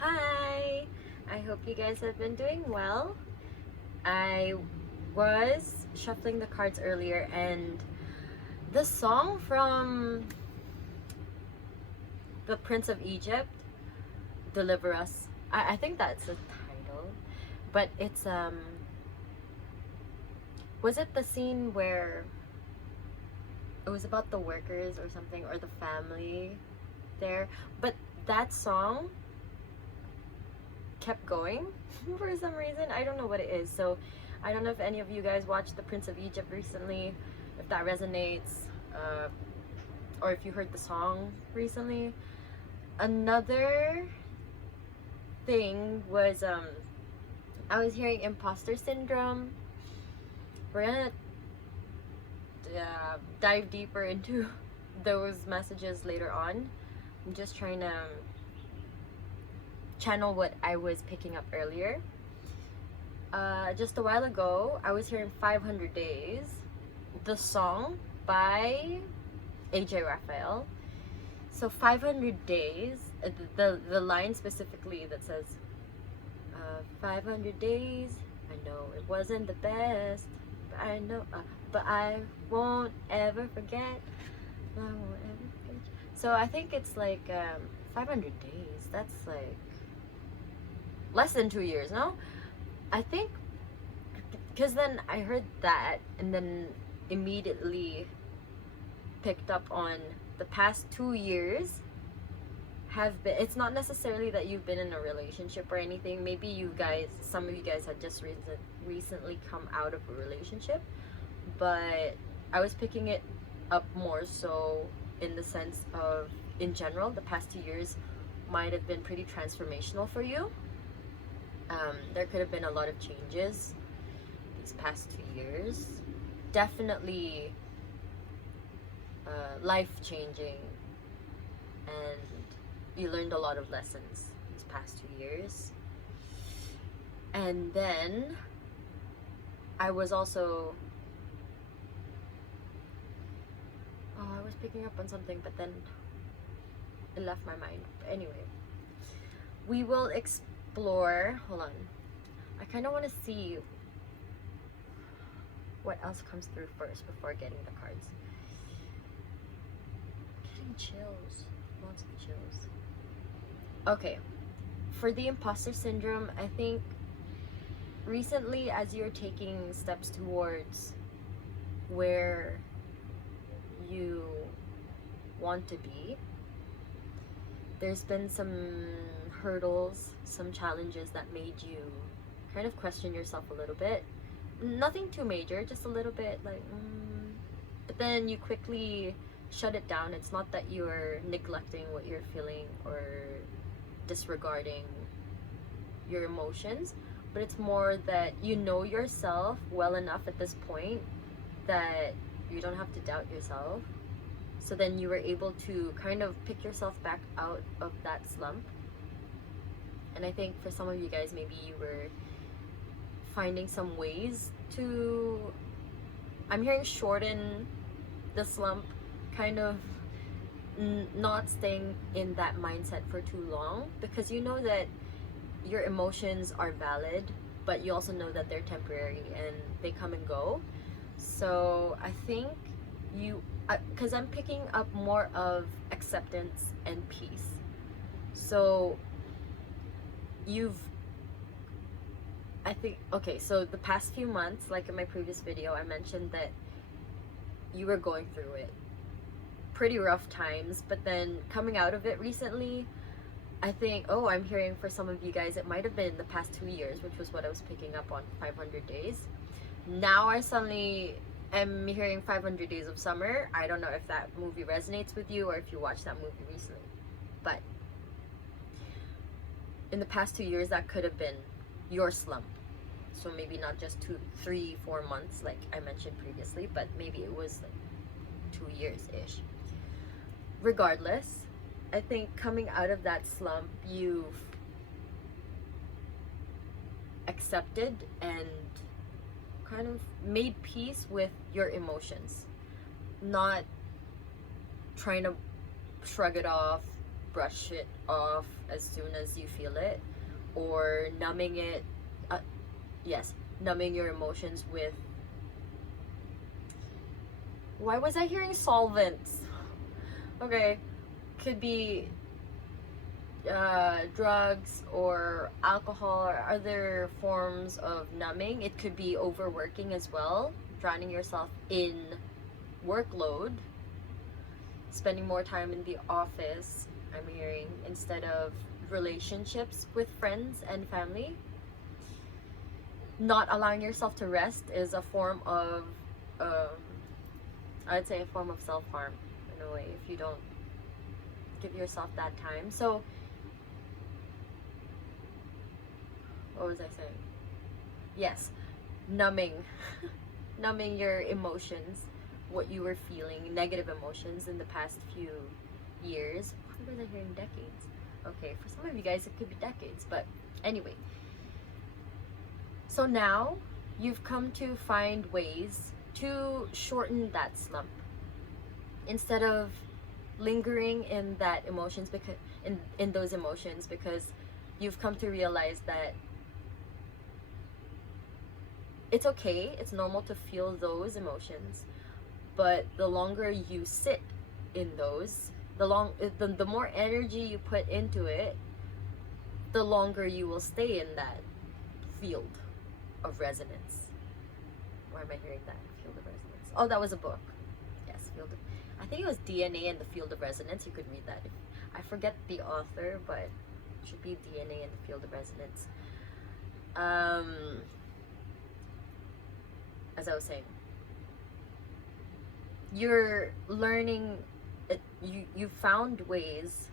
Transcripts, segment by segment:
Hi! I hope you guys have been doing well. I was shuffling the cards earlier and the song from The Prince of Egypt, Deliver Us. I think that's the title. But it's was it the scene where it was about the workers or something, or the family there? But that song kept going for some reason. I don't know what it is. So I don't know if any of you guys watched The Prince of Egypt recently, if that resonates, or if you heard the song recently. Another thing was I was hearing imposter syndrome. We're gonna dive deeper into those messages later on. I'm just trying to channel what I was picking up earlier. Just a while ago, I was hearing 500 Days, the song by AJ Raphael. So 500 Days, the line specifically that says, 500 days, I know it wasn't the best, but I know, but I won't ever forget. I won't ever forget. So I think it's like 500 days. That's like less than 2 years, no? I think, because then I heard that and then immediately picked up on the past 2 years have been, it's not necessarily that you've been in a relationship or anything. Maybe you guys, some of you guys had just recently come out of a relationship, but I was picking it up more so in the sense of, in general, the past 2 years might have been pretty transformational for you. There could have been a lot of changes these past 2 years. Definitely life-changing, and you learned a lot of lessons these past 2 years. And then I was also I was picking up on something, but then it left my mind. But anyway, we will explore. Hold on, I kind of want to see what else comes through first before getting the cards. Getting chills, lots of chills. Okay, for the imposter syndrome, I think recently, as you're taking steps towards where you want to be, there's been some hurdles, some challenges that made you kind of question yourself a little bit. Nothing too major, just a little bit like, but then you quickly shut it down. It's not that you're neglecting what you're feeling or disregarding your emotions, but it's more that you know yourself well enough at this point that you don't have to doubt yourself. So then you were able to kind of pick yourself back out of that slump. And I think for some of you guys, maybe you were finding some ways to, I'm hearing, shorten the slump, kind of not staying in that mindset for too long, because you know that your emotions are valid, but you also know that they're temporary and they come and go. So I think you, because I'm picking up more of acceptance and peace. So I think, okay, so the past few months, like in my previous video, I mentioned that you were going through it. Pretty rough times, but then coming out of it recently, I think, I'm hearing for some of you guys, it might have been the past 2 years, which was what I was picking up on 500 Days. Now I suddenly am hearing 500 Days of Summer. I don't know if that movie resonates with you or if you watched that movie recently. But in the past 2 years, that could have been your slump. So maybe not just 2, 3, 4 months like I mentioned previously, but maybe it was like 2 years-ish. Regardless, I think coming out of that slump, you've accepted and kind of made peace with your emotions, not trying to shrug it off, brush it off as soon as you feel it, or numbing it, yes, numbing your emotions with, why was I hearing solvents? Okay, could be drugs or alcohol or other forms of numbing. It could be overworking as well, drowning yourself in workload, spending more time in the office, I'm hearing, instead of relationships with friends and family. Not allowing yourself to rest is a form of, I'd say a form of self-harm in a way, if you don't give yourself that time. So what was I saying? Yes, numbing numbing your emotions, what you were feeling, negative emotions in the past few years. Why was I hearing decades? Okay, for some of you guys it could be decades, but anyway. So now you've come to find ways to shorten that slump. Instead of lingering in that emotions, because in those emotions, because you've come to realize that it's okay, it's normal to feel those emotions, but the longer you sit in those, the more energy you put into it, the longer you will stay in that field of resonance. Why am I hearing that? Field of resonance. Oh, that was a book. Yes, field of, I think it was DNA and the Field of Resonance. You could read that. I forget the author, but it should be DNA and the Field of Resonance. As I was saying, you're learning, you found ways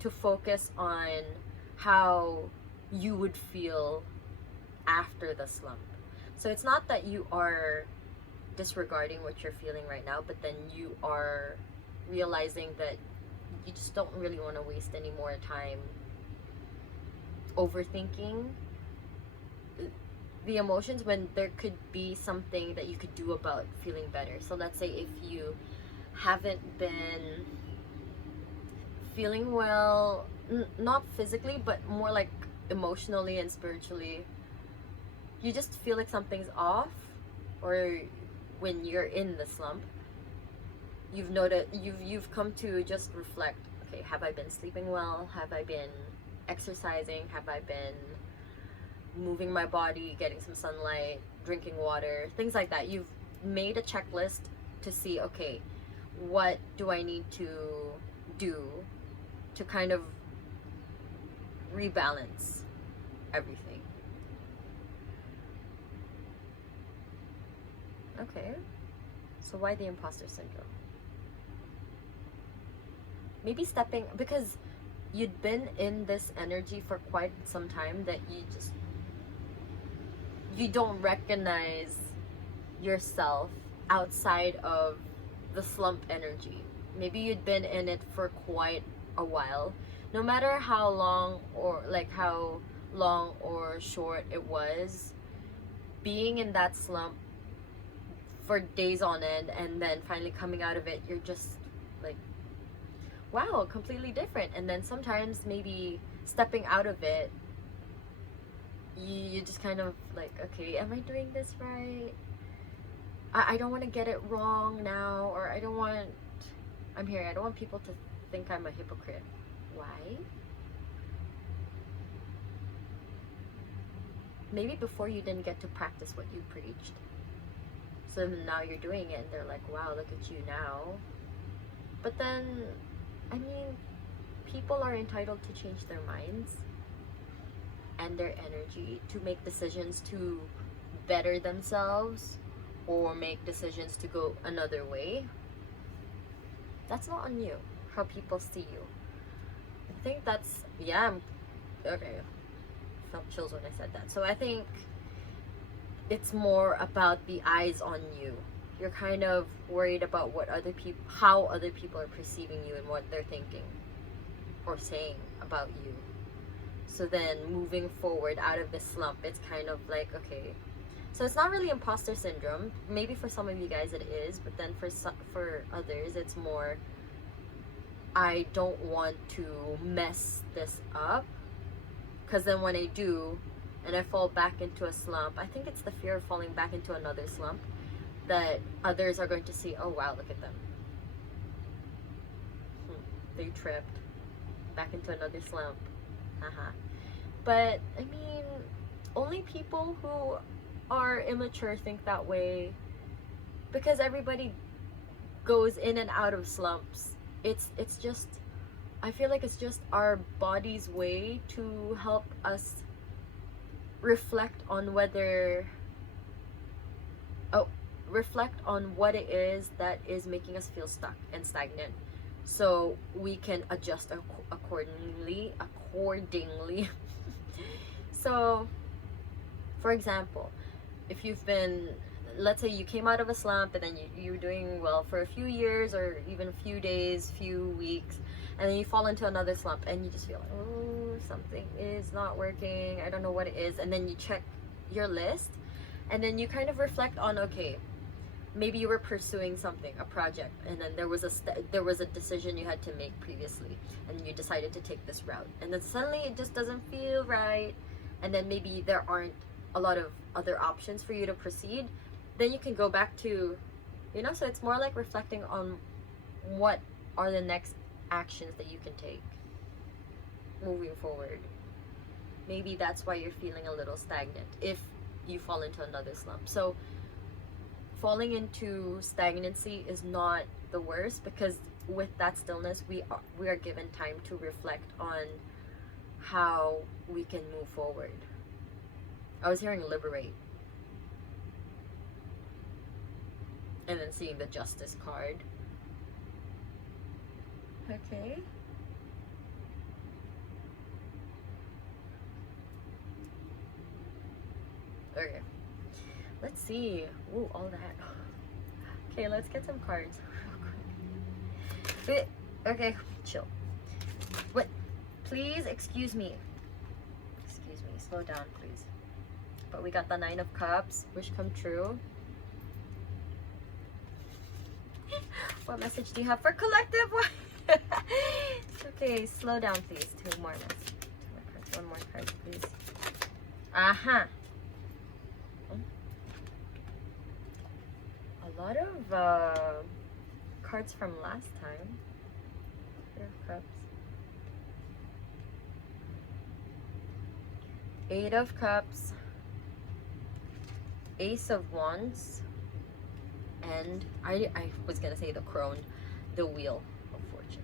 to focus on how you would feel after the slump. So it's not that you are disregarding what you're feeling right now, but then you are realizing that you just don't really want to waste any more time overthinking the emotions when there could be something that you could do about feeling better. So let's say if you haven't been feeling well, not physically, but more like emotionally and spiritually, you just feel like something's off, or when you're in the slump, you've come to just reflect, okay, have I been sleeping well? Have I been exercising? Have I been moving my body, getting some sunlight, drinking water, things like that? You've made a checklist to see, okay, what do I need to do to kind of rebalance everything. Okay, so why the imposter syndrome? Maybe stepping, because you'd been in this energy for quite some time that you don't recognize yourself outside of the slump energy. Maybe you'd been in it for quite a while. No matter how long or short it was, being in that slump for days on end and then finally coming out of it, you're just like, wow, completely different. And then sometimes maybe stepping out of it, you just kind of like, okay, am I doing this right? I don't want to get it wrong now, or I don't want people to think I'm a hypocrite. Why? Maybe before you didn't get to practice what you preached. So now you're doing it and they're like, wow, look at you now. But then, I mean, people are entitled to change their minds and their energy to make decisions to better themselves or make decisions to go another way. That's not on you, how people see you. I think that's, okay. I felt chills when I said that. So I think it's more about the eyes on you. You're kind of worried about how other people are perceiving you and what they're thinking or saying about you. So then moving forward out of this slump, it's kind of like, okay, so it's not really imposter syndrome. Maybe for some of you guys it is, but then for others it's more, I don't want to mess this up, because then when I do and I fall back into a slump, I think it's the fear of falling back into another slump, that others are going to see, oh wow, look at them, they tripped back into another slump, haha. But I mean, only people who are immature think that way, because everybody goes in and out of slumps. It's just, I feel like it's just our body's way to help us reflect on reflect on what it is that is making us feel stuck and stagnant, so we can adjust accordingly. So for example, if you've been, let's say you came out of a slump and then you're doing well for a few years or even a few days, few weeks, and then you fall into another slump and you just feel like, oh, something is not working, I don't know what it is. And then you check your list and then you kind of reflect on, okay, maybe you were pursuing something, a project, and then there was a decision you had to make previously, and you decided to take this route, and then suddenly it just doesn't feel right, and then maybe there aren't a lot of other options for you to proceed. Then you can go back to, so it's more like reflecting on what are the next actions that you can take moving forward. Maybe that's why you're feeling a little stagnant if you fall into another slump. So falling into stagnancy is not the worst, because with that stillness we are given time to reflect on how we can move forward. I was hearing liberate, and then seeing the justice card. Okay. Okay. Let's see. Ooh, all that. Okay, let's get some cards. Wait, okay, chill. What? Please excuse me. Excuse me. Slow down, please. But we got the 9 of Cups. Wish come true. What message do you have for collective? Okay, slow down, please. 2 more cards. 1 more card, please. Uh-huh. A lot of cards from last time. 3 of Cups. 8 of Cups. Ace of Wands. And I was gonna say the Crone, the Wheel of Fortune.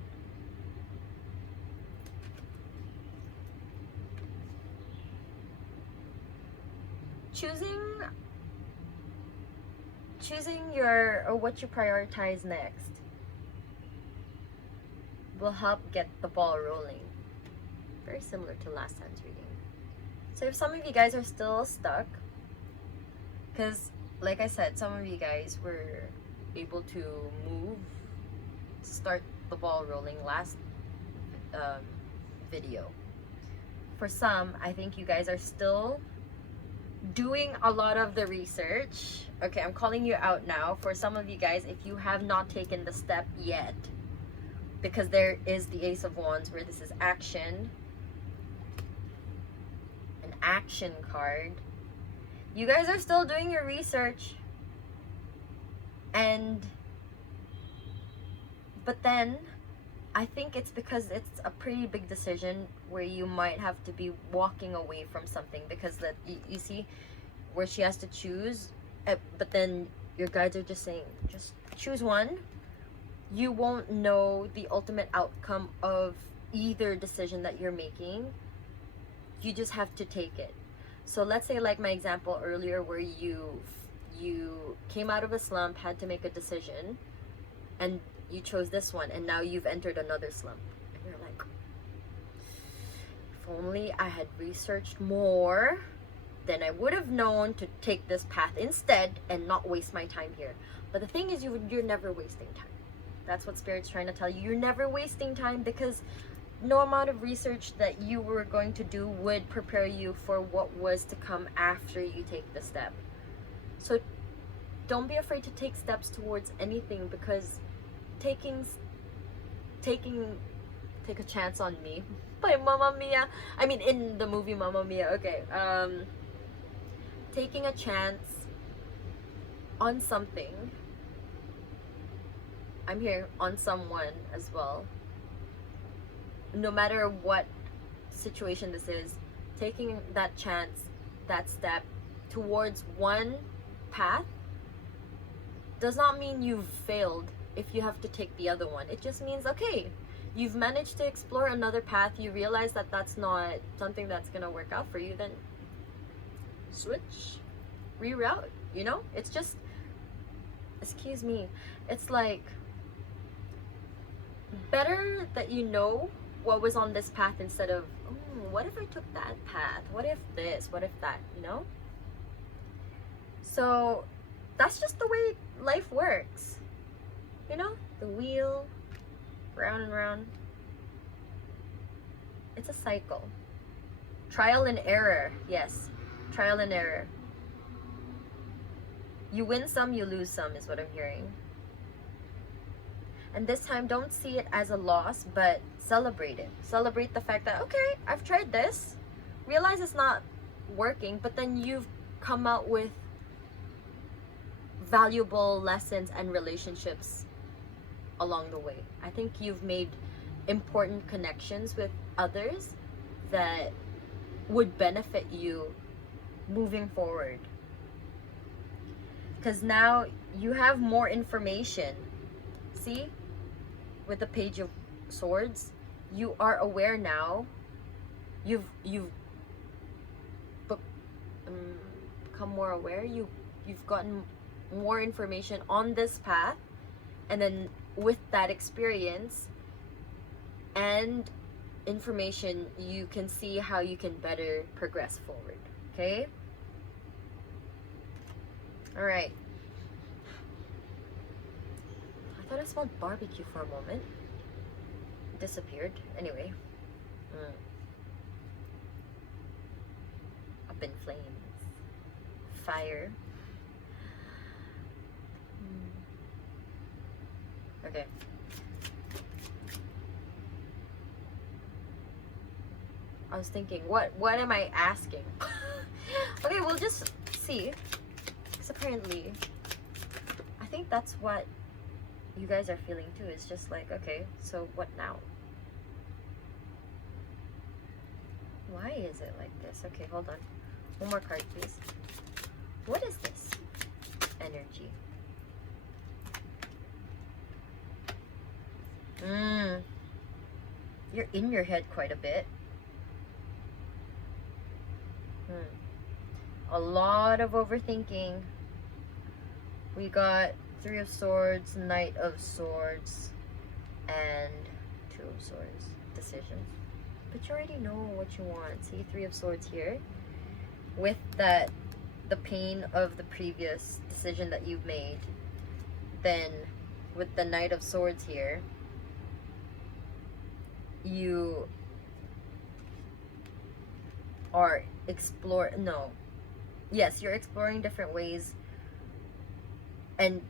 Choosing what you prioritize next will help get the ball rolling. Very similar to last time's reading. So if some of you guys are still stuck, because like I said, some of you guys were able to start the ball rolling last video. For some, I think you guys are still doing a lot of the research. Okay, I'm calling you out now. For some of you guys, if you have not taken the step yet, because there is the Ace of Wands where this is action, an action card. You guys are still doing your research, but then I think it's because it's a pretty big decision where you might have to be walking away from something, because that you see where she has to choose, but then your guides are just saying, just choose one. You won't know the ultimate outcome of either decision that you're making. You just have to take it. So let's say, like my example earlier, where you came out of a slump, had to make a decision, and you chose this one, and now you've entered another slump, and you're like, if only I had researched more, then I would have known to take this path instead and not waste my time here. But the thing is, you're never wasting time. That's what Spirit's trying to tell you. You're never wasting time, because no amount of research that you were going to do would prepare you for what was to come after you take the step. So don't be afraid to take steps towards anything, because taking Take a Chance on Me by Mamma Mia. I mean, in the movie Mamma Mia. Okay. Taking a chance on something. I'm here on someone as well. No matter what situation this is, taking that chance, that step towards one path does not mean you've failed if you have to take the other one. It just means, okay, you've managed to explore another path, you realize that that's not something that's gonna work out for you, then switch, reroute, you know? It's just, excuse me, it's like, better that you know what was on this path instead of, oh, what if I took that path? What if this? What if that? You know? So that's just the way life works. You know? The wheel, round and round. It's a cycle. Trial and error. Yes. Trial and error. You win some, you lose some, is what I'm hearing. And this time, don't see it as a loss, but celebrate it. Celebrate the fact that, okay, I've tried this. Realize it's not working, but then you've come out with valuable lessons and relationships along the way. I think you've made important connections with others that would benefit you moving forward. Because now you have more information. See? With the Page of Swords, you are aware now. You've become more aware. You've gotten more information on this path, and then with that experience and information, you can see how you can better progress forward. Okay? All right. I thought I smelled barbecue for a moment. It disappeared. Anyway. Up in flames. Fire. Okay. I was thinking, what am I asking? Okay, we'll just see. Because apparently, I think that's what you guys are feeling too. It's just like, okay, so what now? Why is it like this? Okay, hold on. One more card, please. What is this energy? You're in your head quite a bit. A lot of overthinking. We got Three of Swords, Knight of Swords, and Two of Swords. Decisions. But you already know what you want. See, Three of Swords here. With that, the pain of the previous decision that you've made. Then, with the Knight of Swords here, you are you're exploring different ways and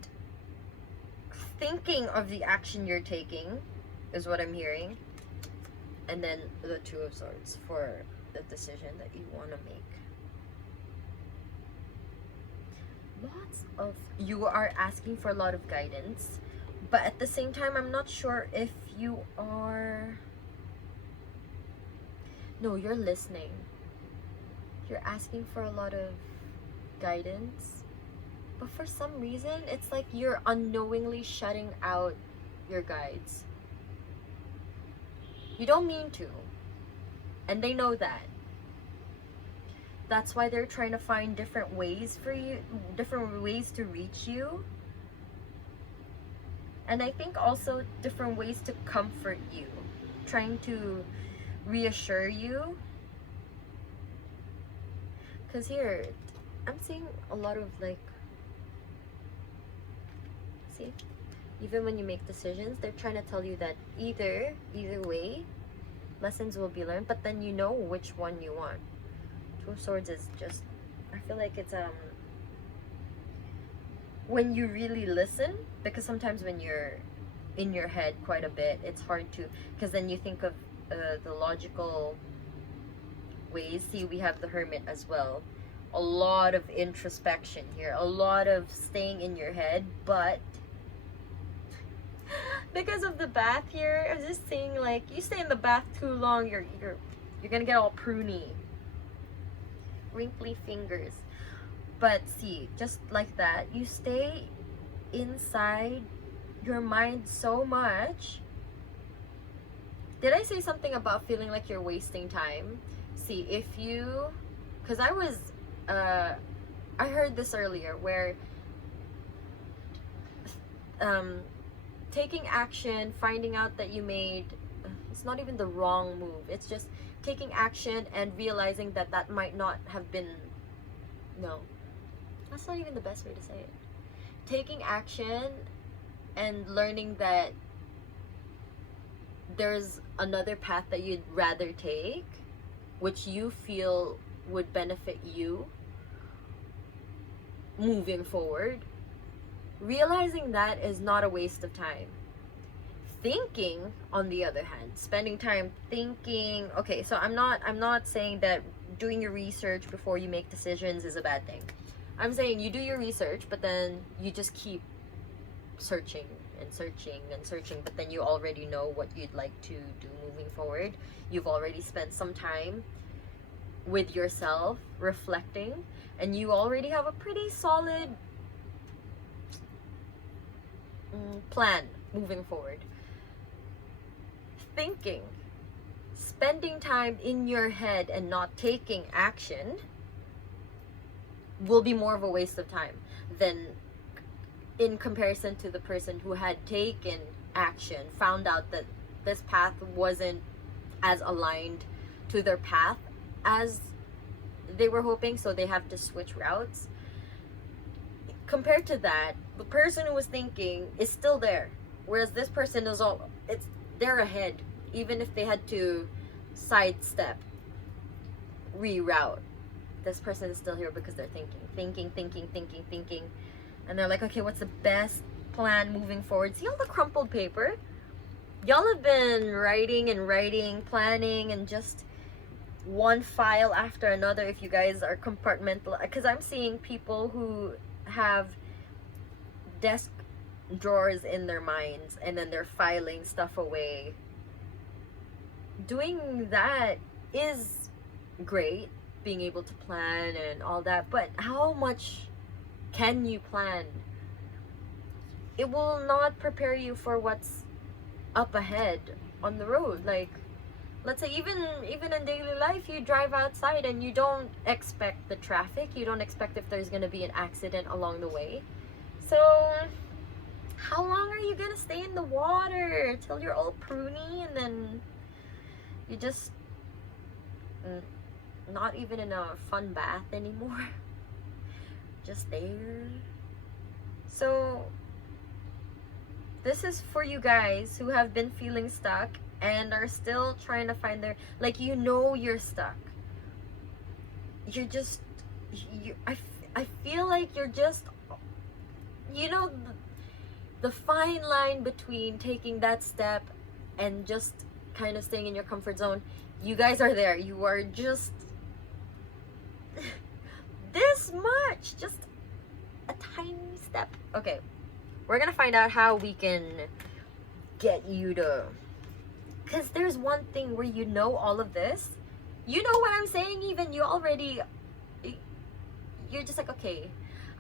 thinking of the action you're taking is what I'm hearing. And then the Two of Swords for the decision that you want to make. You are asking for a lot of guidance, but at the same time, I'm not sure if you are. No, you're listening. You're asking for a lot of guidance, but for some reason, it's like you're unknowingly shutting out your guides. You don't mean to, and they know that. That's why they're trying to find different ways for you, different ways to reach you. And I think also different ways to comfort you, trying to reassure you. Because here, I'm seeing a lot of like, see, even when you make decisions, they're trying to tell you that either way, lessons will be learned, but then you know which one you want. Two of Swords is just, I feel like it's when you really listen, because sometimes when you're in your head quite a bit. It's hard to, because then you think of the logical ways. See, we have the hermit as well. A lot of introspection here, a lot of staying in your head, but because of the bath here, I was just saying, like, you stay in the bath too long, you're gonna get all pruny, wrinkly fingers. But see, just like that, you stay inside your mind so much. Did I say something about feeling like you're wasting time? See, if you, because I heard this earlier, where taking action, finding out that you made, it's not even the wrong move, it's just taking action and realizing that that might not have been, no, that's not even the best way to say it. Taking action and learning that there's another path that you'd rather take, which you feel would benefit you moving forward. Realizing that is not a waste of time. Thinking, on the other hand, spending time thinking, okay, so I'm not saying that doing your research before you make decisions is a bad thing. I'm saying you do your research, but then you just keep searching and searching and searching, but then you already know what you'd like to do moving forward. You've already spent some time with yourself reflecting, and you already have a pretty solid plan moving forward. Thinking, spending time in your head and not taking action will be more of a waste of time than in comparison to the person who had taken action, found out that this path wasn't as aligned to their path as they were hoping, so they have to switch routes. Compared to that, the person who was thinking is still there, whereas this person is they're ahead, even if they had to sidestep, reroute. This person is still here because they're thinking, and they're like, okay, what's the best plan moving forward? See all the crumpled paper? Y'all have been writing, planning, and just one file after another. If you guys are compartmental, because I'm seeing people who have desk drawers in their minds and then they're filing stuff away. Doing that is great, being able to plan and all that, but how much can you plan? It will not prepare you for what's up ahead on the road. Like, let's say even in daily life, you drive outside and you don't expect the traffic, you don't expect if there's going to be an accident along the way. So how long are you gonna stay in the water till you're all pruny, and then you just not even in a fun bath anymore, just there? So this is for you guys who have been feeling stuck and are still trying to find their, like, you're stuck. You're just, I feel like you're just, the fine line between taking that step and just kind of staying in your comfort zone. You guys are there. You are just this much, just a tiny step. Okay, we're gonna find out how we can get you to, because there's one thing where you know all of this, you know what I'm saying, even you're just like, okay,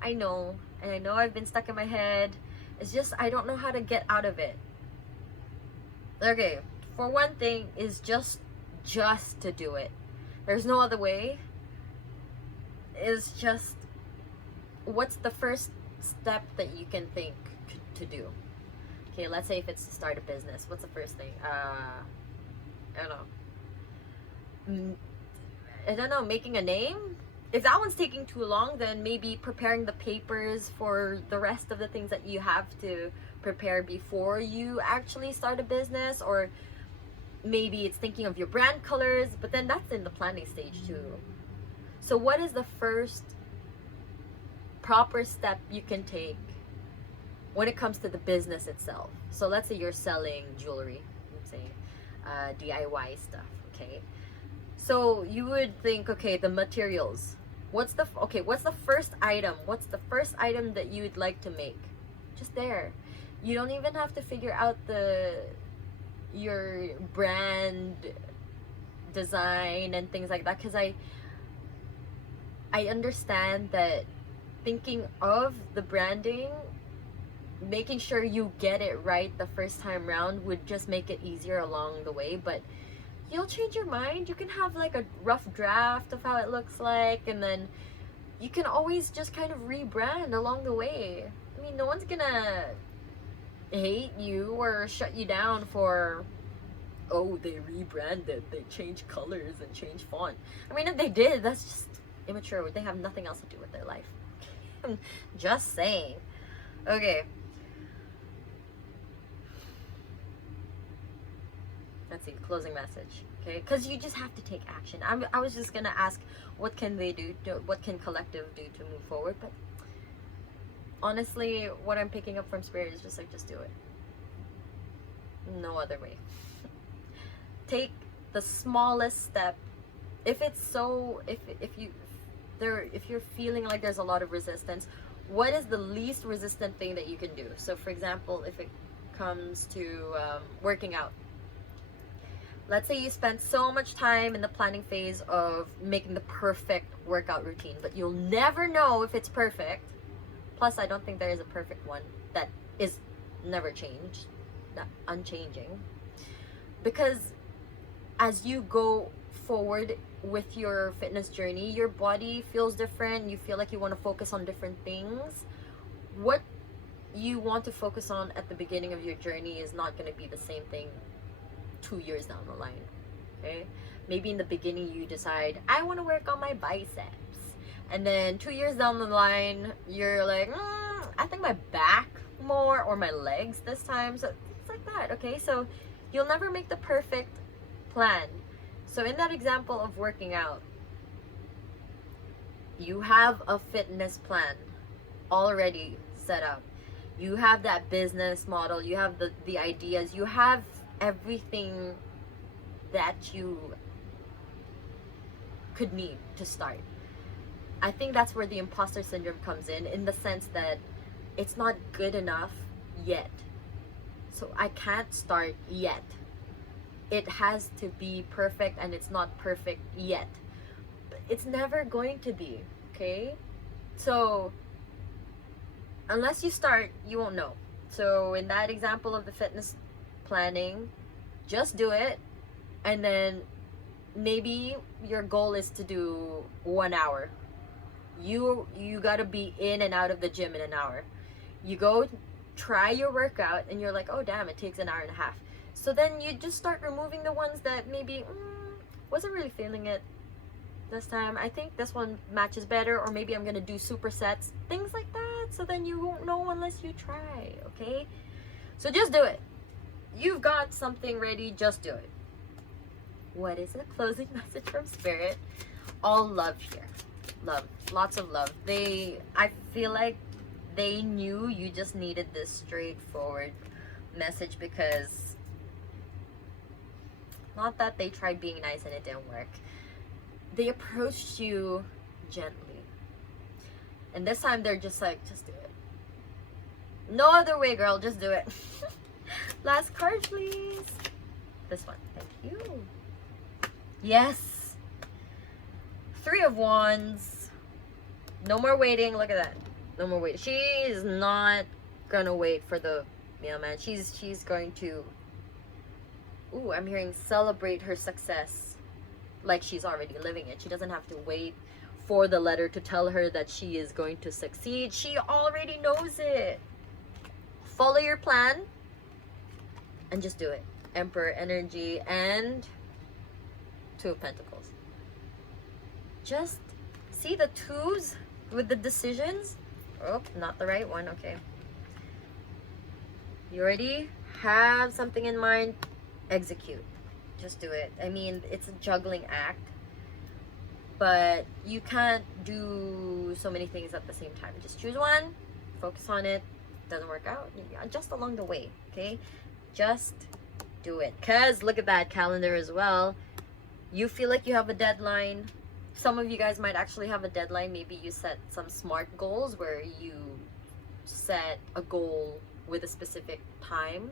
I know, and I know I've been stuck in my head, it's just I don't know how to get out of it. Okay, for one thing is just to do it. There's no other way. It's just, what's the first step that you can think to do? Okay, let's say if it's to start a business, what's the first thing? I don't know, making a name? If that one's taking too long, then maybe preparing the papers for the rest of the things that you have to prepare before you actually start a business, or maybe it's thinking of your brand colors, but then that's in the planning stage too. So what is the first proper step you can take when it comes to the business itself. So let's say you're selling jewelry, let's say DIY stuff, okay? So you would think, okay, the materials. What's the first item? What's the first item that you would like to make? Just there. You don't even have to figure out your brand design and things like that, because I understand that thinking of the branding, making sure you get it right the first time round would just make it easier along the way. But you'll change your mind. You can have like a rough draft of how it looks like, and then you can always just kind of rebrand along the way. I mean, no one's gonna hate you or shut you down for, oh, they rebranded, they changed colors and changed font. I mean, if they did, that's just immature. They have nothing else to do with their life. Just saying. Okay. Let's see, closing message. Okay, because you just have to take action. I was just gonna ask, what can they do? What can collective do to move forward? But honestly, what I'm picking up from Spirit is just like, just do it. No other way. Take the smallest step. If you're feeling like there's a lot of resistance, what is the least resistant thing that you can do? So for example, if it comes to working out, let's say you spent so much time in the planning phase of making the perfect workout routine, but you'll never know if it's perfect. Plus, I don't think there is a perfect one that is never changed, not unchanging. Because as you go forward with your fitness journey, your body feels different. You feel like you want to focus on different things. What you want to focus on at the beginning of your journey is not going to be the same thing 2 years down the line. Okay, maybe in the beginning you decide, I want to work on my biceps, and then 2 years down the line you're like, I think my back more, or my legs this time. So things like that. Okay, so you'll never make the perfect plan. So in that example of working out, you have a fitness plan already set up. You have that business model, you have the ideas, you have everything that you could need to start. I think that's where the imposter syndrome comes in the sense that it's not good enough yet. So I can't start yet. It has to be perfect, and it's not perfect yet. It's never going to be, okay? So unless you start, you won't know. So in that example of the fitness planning, just do it, and then maybe your goal is to do 1 hour. You gotta be in and out of the gym in an hour. You go try your workout and you're like, oh damn, it takes an hour and a half. So then you just start removing the ones that maybe wasn't really feeling it this time. I think this one matches better, or maybe I'm gonna do supersets, things like that. So then you won't know unless you try. Okay, so just do it. You've got something ready, just do it. What is the closing message from Spirit? All love here. Love. Lots of love. I feel like they knew you just needed this straightforward message, because not that they tried being nice and it didn't work. They approached you gently. And this time they're just like, just do it. No other way, girl, just do it. Last card, please. This one. Thank you. Yes. 3 of Wands. No more waiting. Look at that. No more waiting. She is not gonna wait for the mailman. She's going to, ooh, I'm hearing celebrate her success like she's already living it. She doesn't have to wait for the letter to tell her that she is going to succeed. She already knows it. Follow your plan and just do it. Emperor energy and 2 of Pentacles. Just see the 2s with the decisions. Oh, not the right one. Okay. You already have something in mind. Execute. Just do it. I mean, it's a juggling act, but you can't do so many things at the same time. Just choose one, focus on it, doesn't work out, you adjust along the way. Okay, just do it. Because look at that calendar as well. You feel like you have a deadline. Some of you guys might actually have a deadline. Maybe you set some SMART goals where you set a goal with a specific time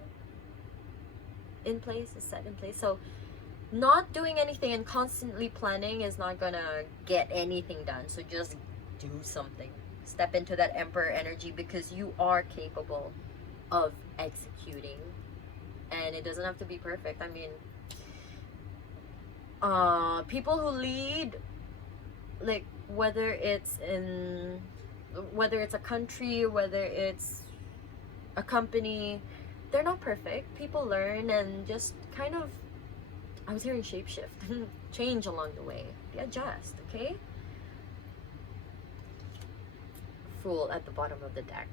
in place, is set in place. So not doing anything and constantly planning is not gonna get anything done. So just do something. Step into that emperor energy, because you are capable of executing, and it doesn't have to be perfect. I mean, people who lead, like whether it's a country, whether it's a company, they're not perfect. People learn and just kind of, I was hearing shapeshift, change along the way. Adjust, okay? Fool at the bottom of the deck.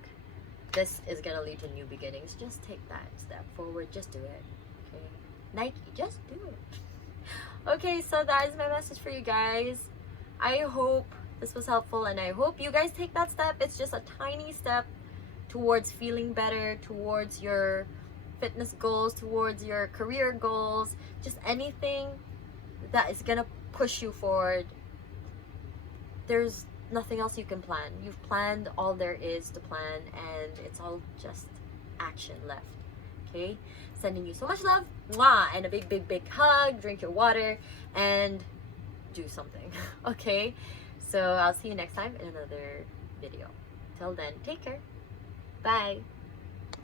This is gonna lead to new beginnings. Just take that step forward. Just do it, okay? Nike, just do it. Okay, so that is my message for you guys. I hope this was helpful, and I hope you guys take that step. It's just a tiny step towards feeling better, towards your fitness goals, towards your career goals, just anything that is gonna push you forward. There's nothing else you can plan. You've planned all there is to plan, and it's all just action left. Okay, sending you so much love, mwah, and a big, big, big hug. Drink your water and do something. Okay, so I'll see you next time in another video. Till then, take care. Bye.